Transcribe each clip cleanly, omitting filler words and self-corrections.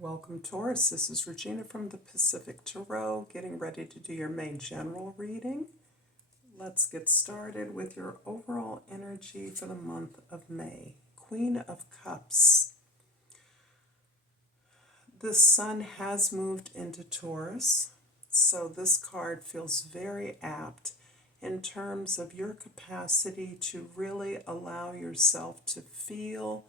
Welcome, Taurus. This is Regina from the Pacific Tarot, getting ready to do your May general reading. Let's get started with your overall energy for the month of May. Queen of Cups. The sun has moved into Taurus, so this card feels very apt in terms of your capacity to really allow yourself to feel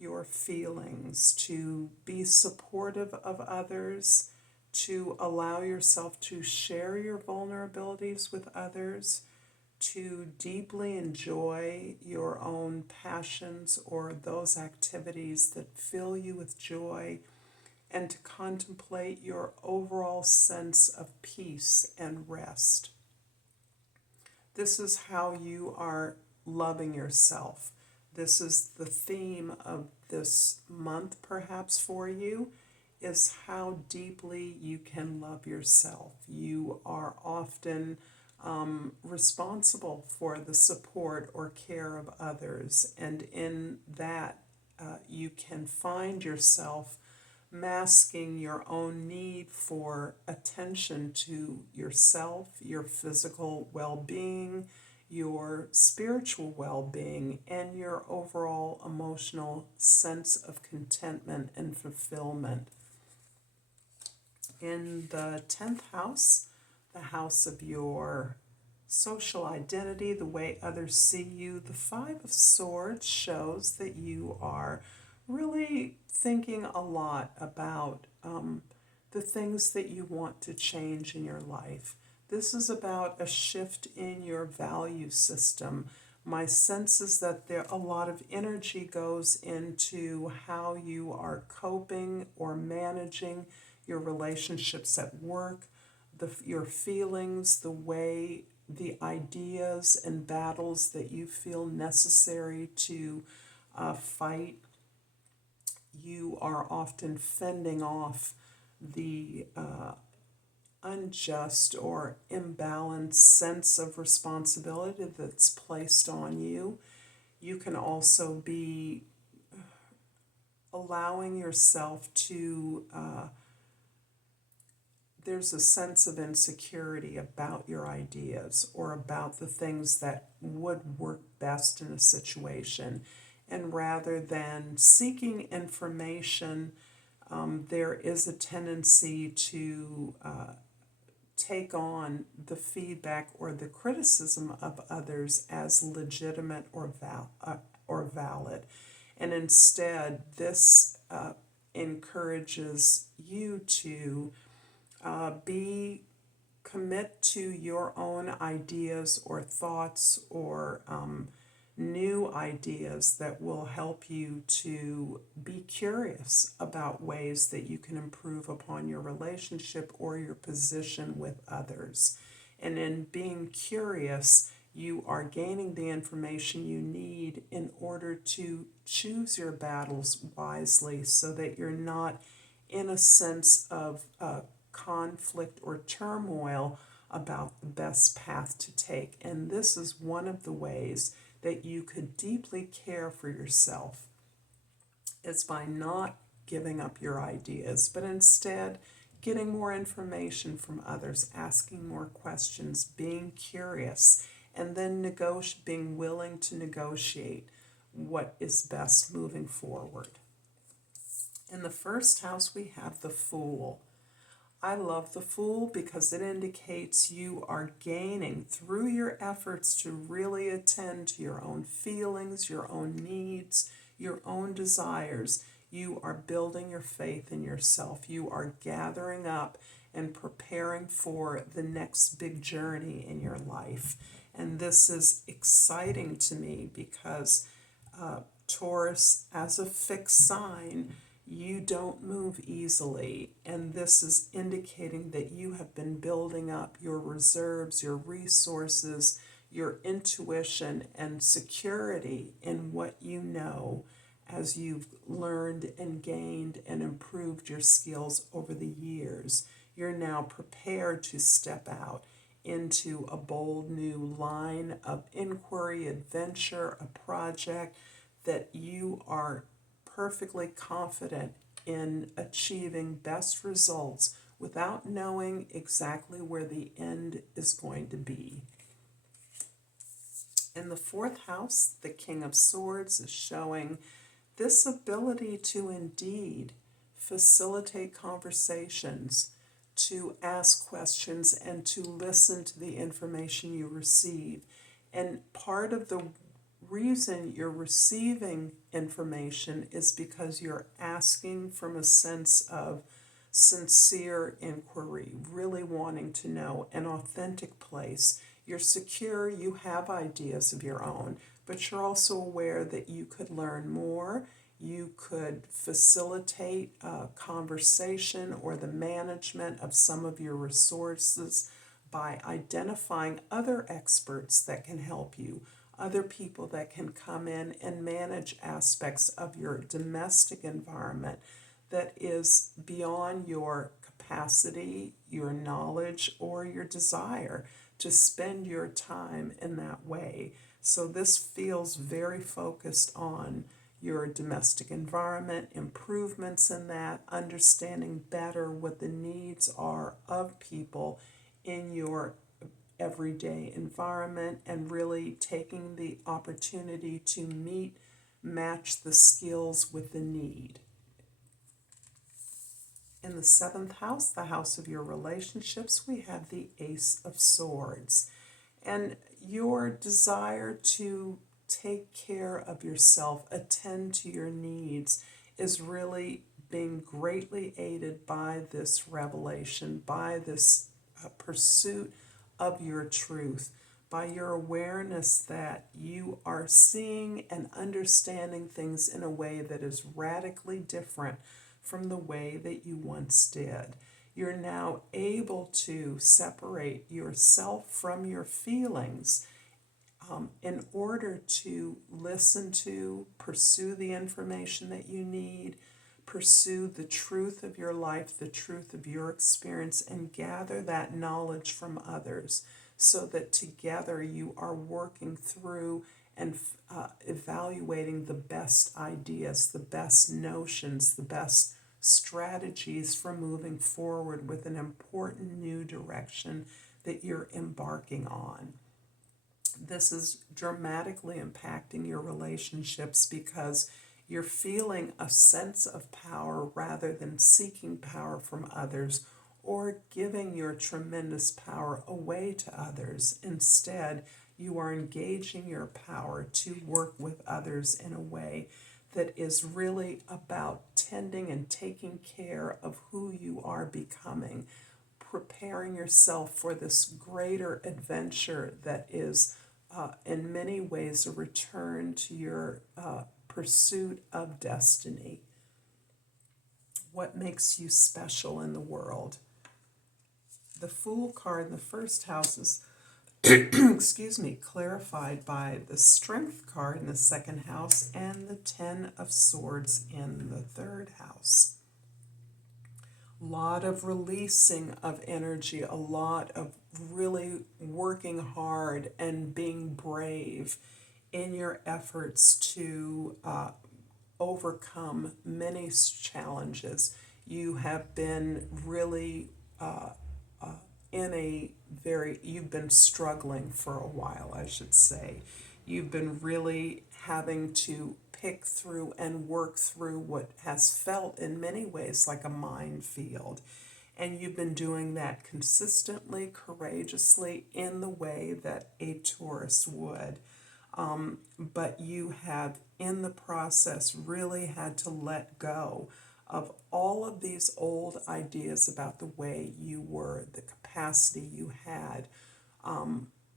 your feelings, to be supportive of others, to allow yourself to share your vulnerabilities with others, to deeply enjoy your own passions or those activities that fill you with joy, and to contemplate your overall sense of peace and rest. This is how you are loving yourself. This is the theme of this month, perhaps for you, is how deeply you can love yourself. You are often responsible for the support or care of others, and in that you can find yourself masking your own need for attention to yourself, your physical well-being, your spiritual well-being, and your overall emotional sense of contentment and fulfillment. In the 10th house, the house of your social identity, the way others see you, the Five of Swords shows that you are really thinking a lot about the things that you want to change in your life. This is about a shift in your value system. My sense is that a lot of energy goes into how you are coping or managing your relationships at work, your feelings, the way, the ideas and battles that you feel necessary to fight. You are often fending off the unjust or imbalanced sense of responsibility that's placed on you. You can also be allowing yourself to, there's a sense of insecurity about your ideas or about the things that would work best in a situation. And rather than seeking information, there is a tendency to take on the feedback or the criticism of others as legitimate or valid. And instead, this encourages you to commit to your own ideas or thoughts or new ideas that will help you to be curious about ways that you can improve upon your relationship or your position with others. And in being curious, you are gaining the information you need in order to choose your battles wisely so that you're not in a sense of conflict or turmoil about the best path to take. And this is one of the ways that you could deeply care for yourself. It's by not giving up your ideas, but instead getting more information from others, asking more questions, being curious, and then being willing to negotiate what is best moving forward. In the first house, we have the Fool. I love the Fool because it indicates you are gaining through your efforts to really attend to your own feelings, your own needs, your own desires. You are building your faith in yourself. You are gathering up and preparing for the next big journey in your life. And this is exciting to me because Taurus, as a fixed sign, you don't move easily, and this is indicating that you have been building up your reserves, your resources, your intuition, and security in what you know as you've learned and gained and improved your skills over the years. You're now prepared to step out into a bold new line of inquiry, adventure, a project that you are perfectly confident in achieving best results without knowing exactly where the end is going to be. In the fourth house, the King of Swords is showing this ability to indeed facilitate conversations, to ask questions, and to listen to the information you receive. And part of the reason you're receiving information is because you're asking from a sense of sincere inquiry, really wanting to know, an authentic place. You're secure, you have ideas of your own, but you're also aware that you could learn more. You could facilitate a conversation or the management of some of your resources by identifying other experts that can help you, other people that can come in and manage aspects of your domestic environment that is beyond your capacity, your knowledge, or your desire to spend your time in that way. So this feels very focused on your domestic environment, improvements in that, understanding better what the needs are of people in your everyday environment, and really taking the opportunity to match the skills with the need. In the seventh house, the house of your relationships, we have the Ace of Swords. And your desire to take care of yourself, attend to your needs, is really being greatly aided by this revelation, by this pursuit of your truth, by your awareness that you are seeing and understanding things in a way that is radically different from the way that you once did. You're now able to separate yourself from your feelings in order to listen to, pursue the information that you need, pursue the truth of your life, the truth of your experience, and gather that knowledge from others so that together you are working through and evaluating the best ideas, the best notions, the best strategies for moving forward with an important new direction that you're embarking on. This is dramatically impacting your relationships because you're feeling a sense of power rather than seeking power from others or giving your tremendous power away to others. Instead, you are engaging your power to work with others in a way that is really about tending and taking care of who you are becoming, preparing yourself for this greater adventure that is in many ways a return to your pursuit of destiny. What makes you special in the world? The Fool card in the first house is clarified by the Strength card in the second house and the Ten of Swords in the third house. A lot of releasing of energy, a lot of really working hard and being brave in your efforts to overcome many challenges. You have been really you've been struggling for a while, I should say. You've been really having to pick through and work through what has felt in many ways like a minefield. And you've been doing that consistently, courageously, in the way that a Taurus would. But you have, in the process, really had to let go of all of these old ideas about the way you were, the capacity you had,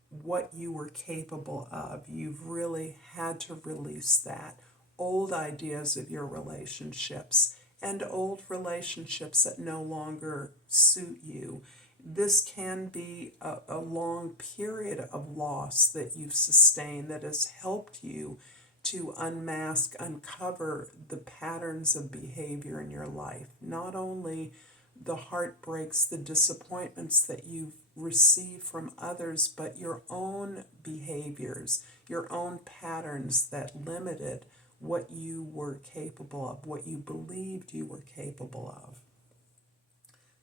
what you were capable of. You've really had to release that. Old ideas of your relationships and old relationships that no longer suit you. This can be a long period of loss that you've sustained that has helped you to uncover the patterns of behavior in your life. Not only the heartbreaks, the disappointments that you've received from others, but your own behaviors, your own patterns that limited what you were capable of, what you believed you were capable of.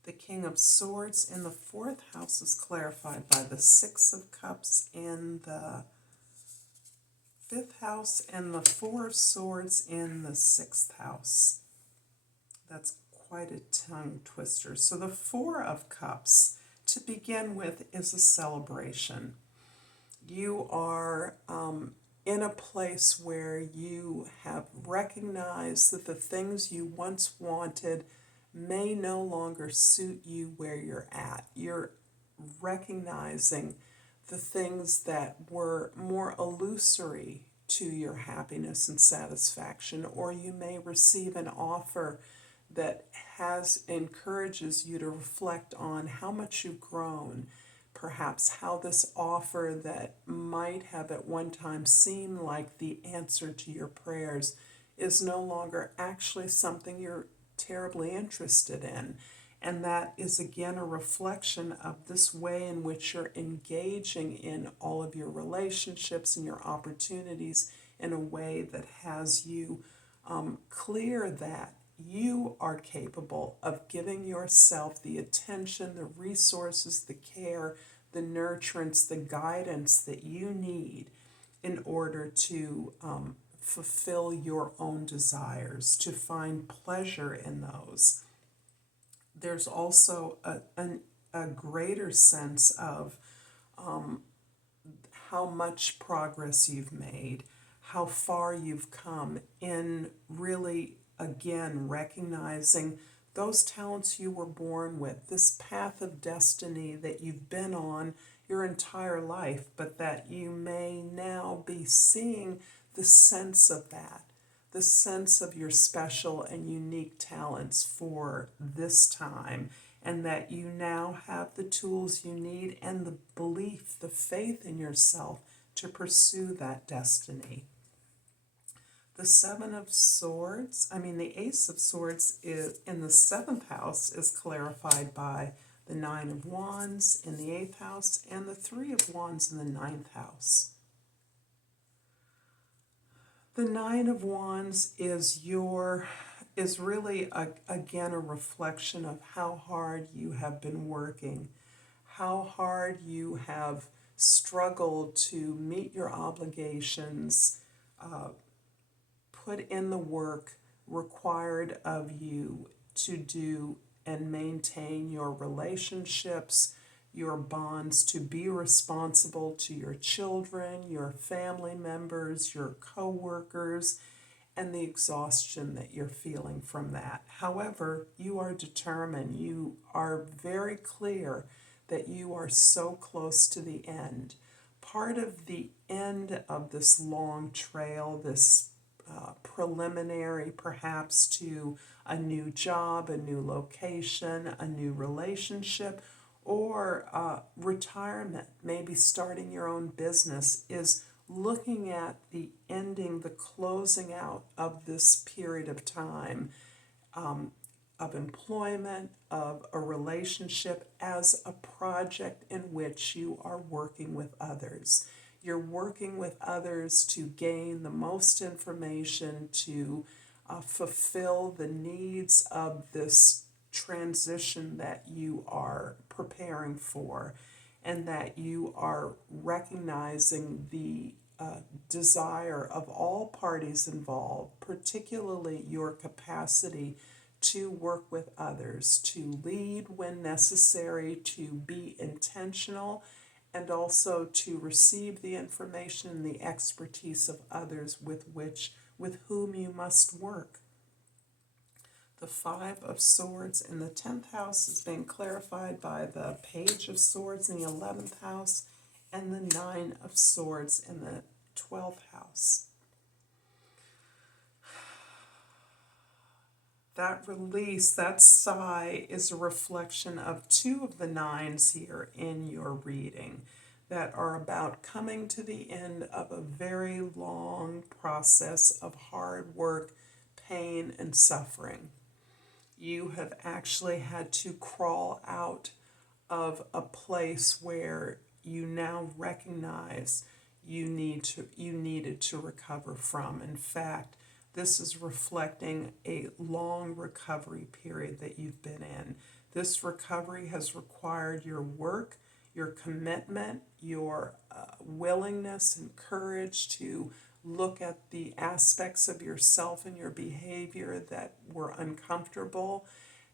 The King of Swords in the 4th house is clarified by the 6 of Cups in the 5th house and the 4 of Swords in the 6th house. That's quite a tongue twister. So the 4 of Cups, to begin with, is a celebration. You are in a place where you have recognized that the things you once wanted may no longer suit you where you're at. You're recognizing the things that were more illusory to your happiness and satisfaction, or you may receive an offer that encourages you to reflect on how much you've grown, perhaps how this offer that might have at one time seemed like the answer to your prayers is no longer actually something you're terribly interested in. And that is again a reflection of this way in which you're engaging in all of your relationships and your opportunities in a way that has you clear that you are capable of giving yourself the attention, the resources, the care, the nurturance, the guidance that you need in order to fulfill your own desires, to find pleasure in those. There's also a greater sense of how much progress you've made, how far you've come in really, again, recognizing those talents you were born with, this path of destiny that you've been on your entire life, but that you may now be seeing the sense of that, the sense of your special and unique talents for this time, and that you now have the tools you need and the belief, the faith in yourself to pursue that destiny. The Ace of Swords is in the 7th house is clarified by the 9 of Wands in the 8th house and the 3 of Wands in the 9th house. The 9 of Wands is really again a reflection of how hard you have been working, how hard you have struggled to meet your obligations, put in the work required of you to do and maintain your relationships, your bonds, to be responsible to your children, your family members, your co-workers, and the exhaustion that you're feeling from that. However, you are determined. You are very clear that you are so close to the end. Part of the end of this long trail, this preliminary perhaps to a new job, a new location, a new relationship, or retirement, maybe starting your own business, is looking at the ending, the closing out of this period of time of employment, of a relationship, as a project in which you are working with others. You're working with others to gain the most information, to fulfill the needs of this transition that you are preparing for, and that you are recognizing the desire of all parties involved, particularly your capacity to work with others, to lead when necessary, to be intentional, and also to receive the information and the expertise of others with whom you must work. The 5 of Swords in the 10th house is being clarified by the Page of Swords in the 11th house and the 9 of Swords in the 12th house. That release, that sigh, is a reflection of 2 of the 9s here in your reading that are about coming to the end of a very long process of hard work, pain, and suffering. You have actually had to crawl out of a place where you now recognize you needed to recover from. In fact, This is reflecting a long recovery period that you've been in. This recovery has required your work, your commitment, your willingness and courage to look at the aspects of yourself and your behavior that were uncomfortable,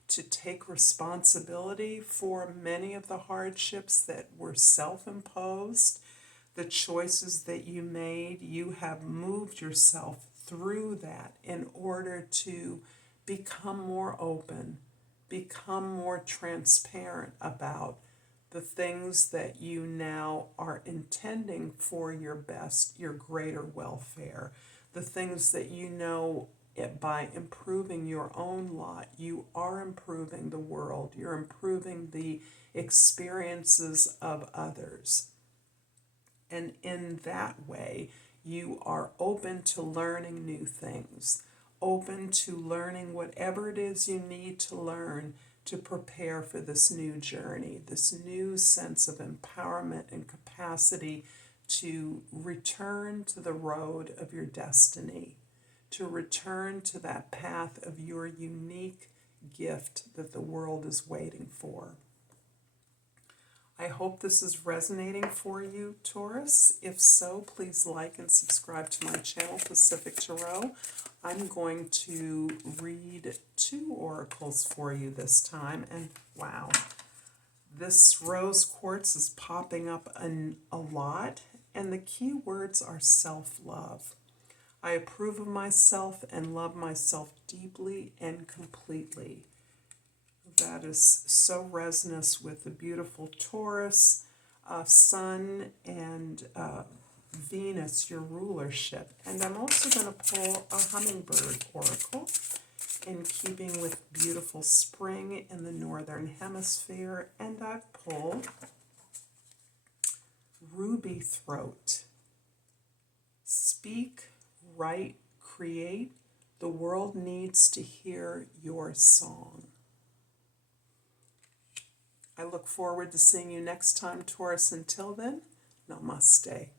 to take responsibility for many of the hardships that were self-imposed, the choices that you made. You have moved yourself through that in order to become more open, become more transparent about the things that you now are intending for your best, your greater welfare, the things that you know by improving your own lot, you are improving the world, you're improving the experiences of others. And in that way, you are open to learning new things, open to learning whatever it is you need to learn to prepare for this new journey, this new sense of empowerment and capacity to return to the road of your destiny, to return to that path of your unique gift that the world is waiting for. I hope this is resonating for you, Taurus. If so, please like and subscribe to my channel, Pacific Tarot. I'm going to read 2 oracles for you this time, and wow, this rose quartz is popping up a lot, and the key words are self-love. I approve of myself and love myself deeply and completely. That is so resonant with the beautiful Taurus, Sun, and Venus, your rulership. And I'm also going to pull a hummingbird oracle in keeping with beautiful spring in the northern hemisphere. And I pull ruby throat. Speak, write, create. The world needs to hear your song. I look forward to seeing you next time, Taurus. Until then, Namaste.